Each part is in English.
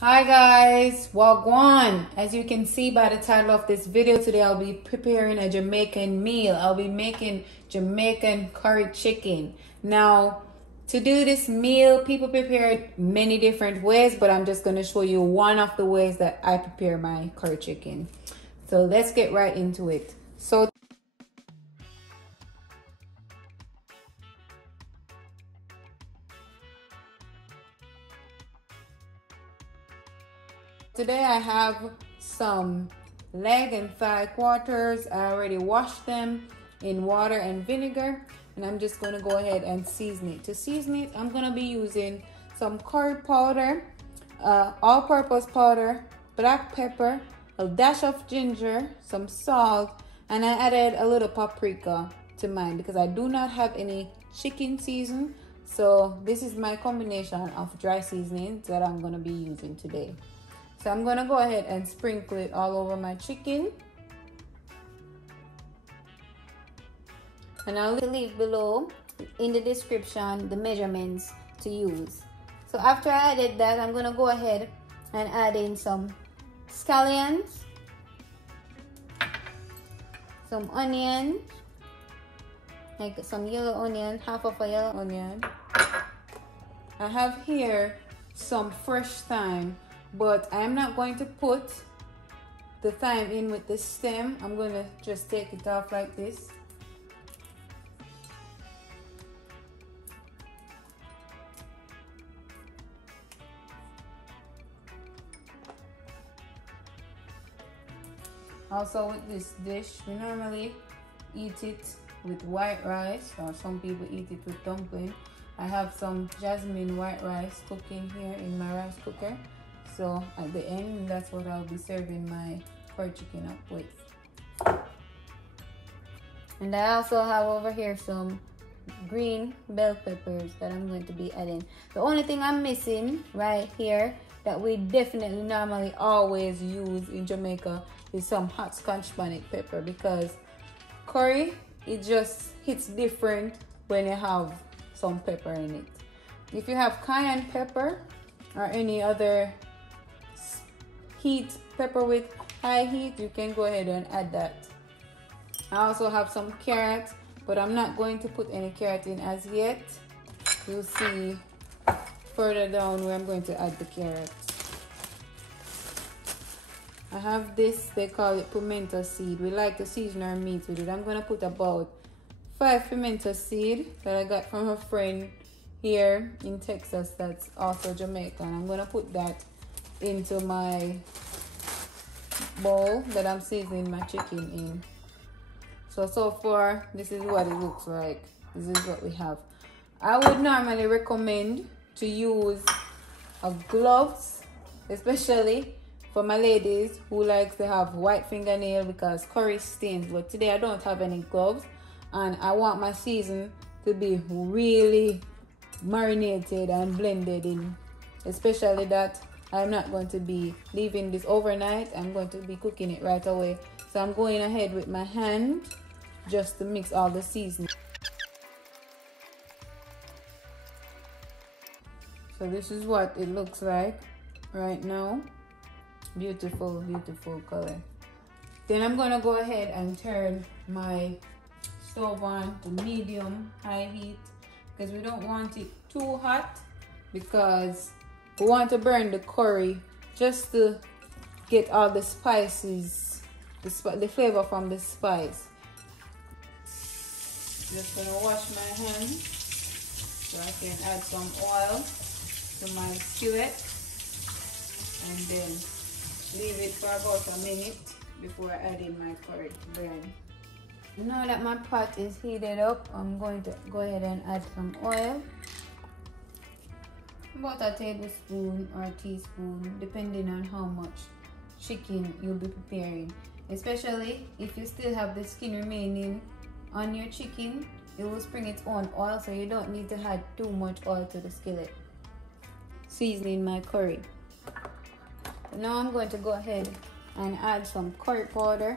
Hi guys, wagwan. As you can see by the title of this video, today I'll be preparing a Jamaican meal. I'll be making Jamaican curry chicken. Now, to do this meal, people prepare it many different ways, but I'm just going to show you one of the ways that I prepare my curry chicken. So let's get right into it. So today I have some leg and thigh quarters. I already washed them in water and vinegar, and I'm just going to go ahead and season it. To season it, I'm going to be using some curry powder, all-purpose powder, black pepper, a dash of ginger, some salt, and I added a little paprika to mine because I do not have any chicken season. So this is my combination of dry seasonings that I'm going to be using today. So I'm going to go ahead and sprinkle it all over my chicken. And I'll leave below in the description the measurements to use. So after I added that, I'm going to go ahead and add in some scallions, some onions, like some yellow onion, half of a yellow onion. I have here some fresh thyme, but I'm not going to put the thyme in with the stem. I'm going to just take it off like this. Also with this dish, we normally eat it with white rice, or some people eat it with dumpling. I have some jasmine white rice cooking here in my rice cooker. So at the end, that's what I'll be serving my curry chicken up with. And I also have over here some green bell peppers that I'm going to be adding. The only thing I'm missing right here that we definitely normally always use in Jamaica is some hot scotch bonnet pepper, because curry, it just hits different when you have some pepper in it. If you have cayenne pepper or any other heat pepper with high heat, you can go ahead and add that. I also have some carrots, but I'm not going to put any carrot in as yet. You'll see further down where I'm going to add the carrots. I have this, they call it pimento seed. We like to season our meat with it. I'm going to put about 5 pimento seed that I got from a friend here in Texas that's also Jamaican. I'm going to put that into my bowl that I'm seasoning my chicken in. So far, this is what it looks like. This is what we have. I would normally recommend to use gloves, especially for my ladies who likes to have white fingernail because curry stains. But today I don't have any gloves, and I want my season to be really marinated and blended in, especially that I'm not going to be leaving this overnight. I'm going to be cooking it right away. So I'm going ahead with my hand just to mix all the seasoning. So this is what it looks like right now. Beautiful, beautiful color. Then I'm going to go ahead and turn my stove on to medium high heat, because we don't want it too hot, because we want to burn the curry just to get all the spices, the flavor from the spice. Just gonna wash my hands so I can add some oil to my skillet, and then leave it for about a minute before I add in my curry to burn. Now that my pot is heated up, I'm going to go ahead and add some oil. About a tablespoon or a teaspoon, depending on how much chicken you'll be preparing. Especially if you still have the skin remaining on your chicken, it will spring its own oil, so you don't need to add too much oil to the skillet. Seasoning my curry. Now I'm going to go ahead and add some curry powder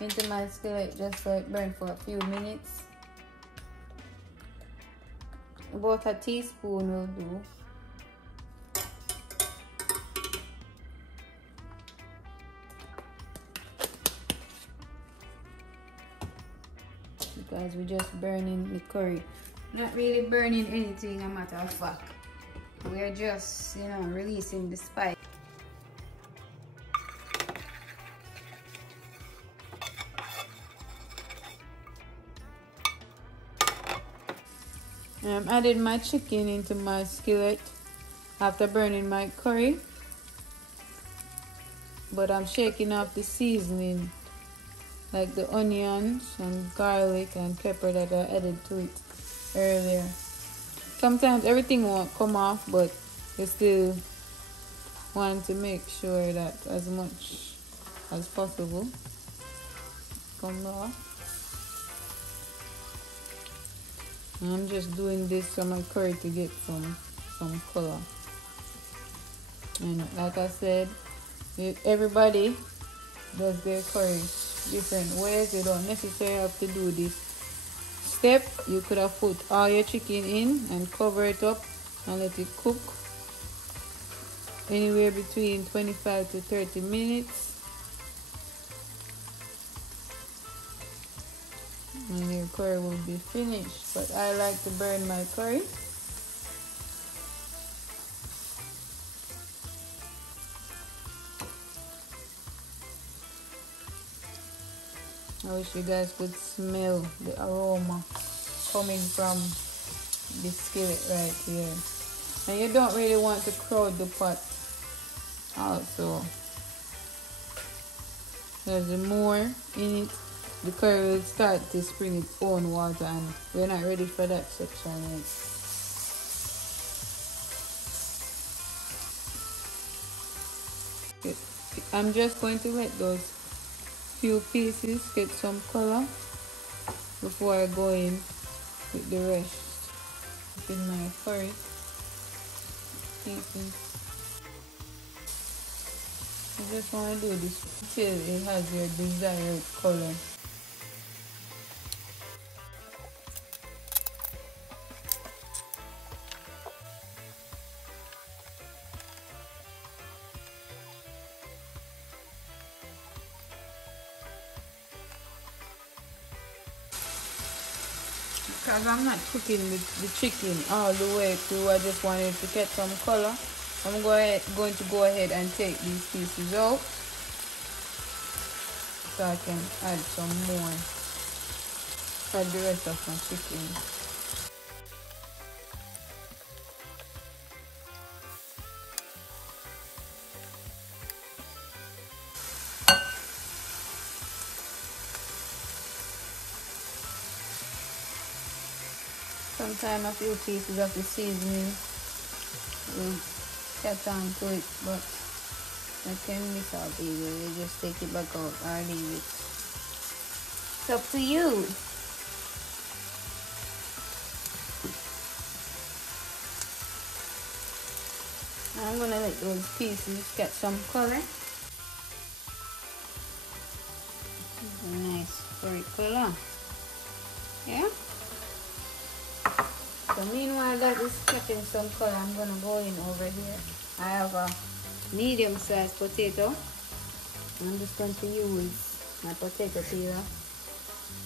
into my skillet just so it burns for a few minutes. About a teaspoon will do. because we're just burning the curry. Not really burning anything, a matter of fact. We're just, you know, releasing the spice. I'm adding my chicken into my skillet after burning my curry. But I'm shaking off the seasoning, like the onions and garlic and pepper that I added to it earlier. Sometimes everything won't come off, but you still want to make sure that as much as possible comes off. I'm just doing this for my curry to get some color. And like I said, everybody does their curry different ways. You don't necessarily have to do this step. You could have put all your chicken in and cover it up and let it cook anywhere between 25 to 30 minutes. And your curry will be finished. But I like to burn my curry. I wish you guys could smell the aroma coming from the skillet right here. And you don't really want to crowd the pot also, because the more in it, the curry will start to spring its own water, and we're not ready for that section yet. I'm just going to let those few pieces get some color before I go in with the rest in my curry pieces. You just want to do this till it has your desired color. Because I'm not cooking the chicken all the way through, I just wanted to get some color. I'm going to go ahead and take these pieces out so I can add some more for the rest of my chicken. Sometimes a few pieces of the seasoning will catch on to it, but that can miss out either. You just take it back out or leave it. It's up to you. I'm gonna let those pieces get some color. Nice curry color. Yeah. So meanwhile that is getting some color, I'm gonna go in over here. I have a medium-sized potato. I'm just going to use my potato peeler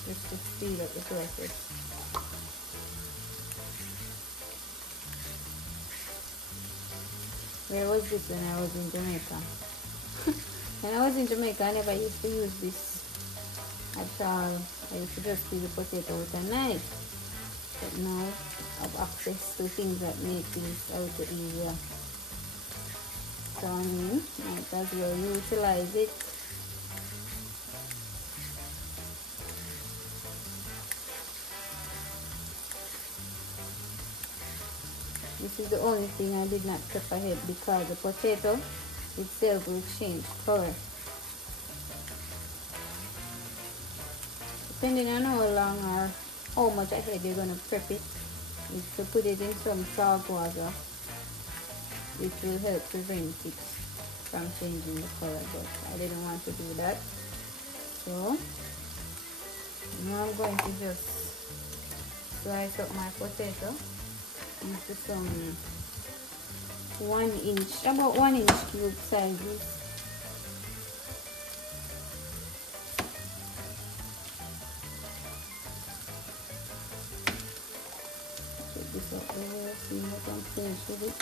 just to speed up the process. Where was this when I was in Jamaica? When I was in Jamaica, I never used to use this at all. I used to just peel the potato with a knife. But now I have access to things that make things a little easier. So I mean, might as well utilize it. This is the only thing I did not prep ahead because the potato itself will change color. Depending on how long or how much ahead you're going to prep it, is to put it in some salt water, which will help prevent it from changing the color, but I didn't want to do that. So now I'm going to just slice up my potato into some 1 inch, about 1 inch cube sizes. garnish with it.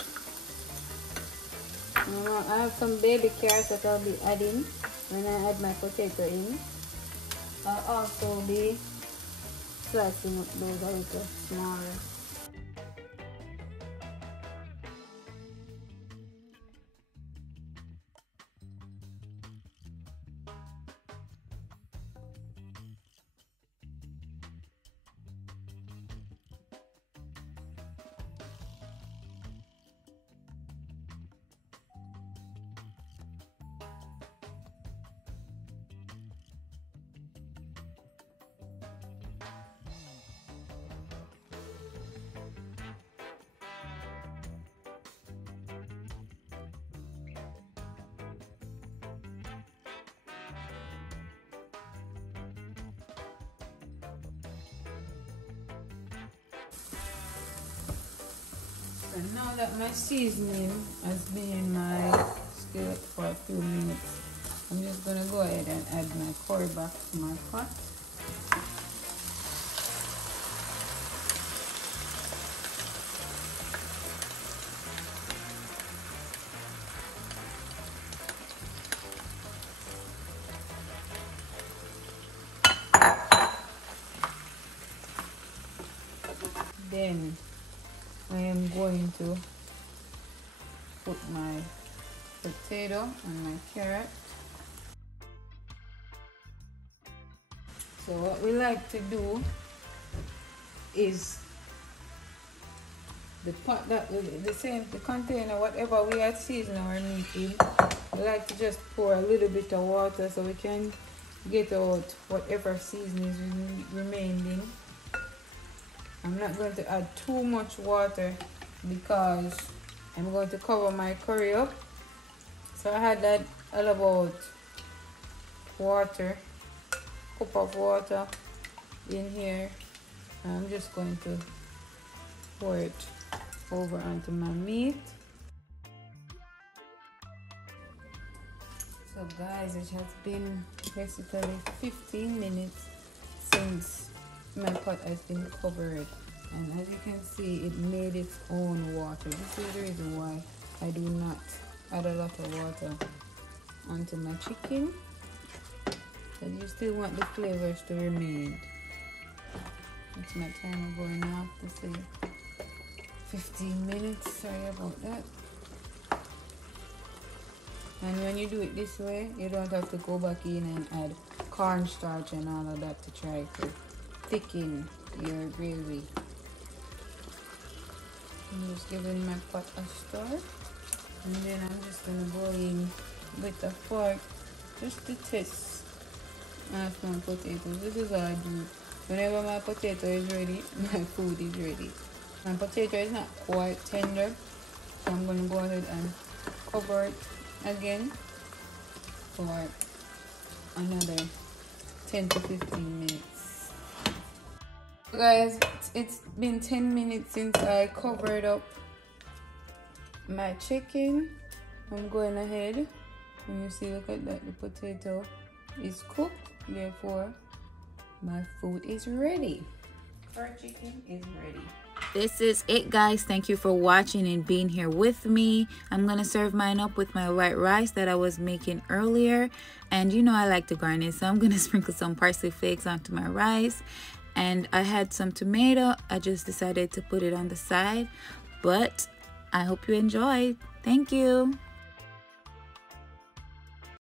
I have some baby carrots that I'll be adding when I add my potato in. I'll also be slicing up those a little smaller. And now that my seasoning has been in my skillet for a few minutes, I'm just going to go ahead and add my curry back to my pot. Then I am going to put my potato and my carrot. So what we like to do is the pot that the container, whatever we had seasoned our meat in, we like to just pour a little bit of water so we can get out whatever seasoning is remaining. I'm not going to add too much water because I'm going to cover my curry up. So I had that all about water, cup of water in here. I'm just going to pour it over onto my meat. So guys, it has been basically 15 minutes since my pot has been covered, and as you can see, it made its own water. This is the reason why I do not add a lot of water onto my chicken, because you still want the flavors to remain. It's my time of going off to say 15 minutes, sorry about that. And when you do it this way, you don't have to go back in and add cornstarch and all of that to try to thicken your gravy. I'm just giving my pot a stir, and then I'm just gonna go in with a fork just to test my potatoes. This is what I do whenever my potato is ready. My food is ready. My potato is not quite tender, so I'm gonna go ahead and cover it again for another 10 to 15 minutes. Guys, it's been 10 minutes since I covered up my chicken. I'm going ahead, and you see, look at that, the potato is cooked, therefore my food is ready. Our chicken is ready. This is it, guys. Thank you for watching and being here with me. I'm gonna serve mine up with my white rice that I was making earlier, and you know I like to garnish, so I'm gonna sprinkle some parsley flakes onto my rice. And I had some tomato. I just decided to put it on the side, but I hope you enjoyed. Thank you.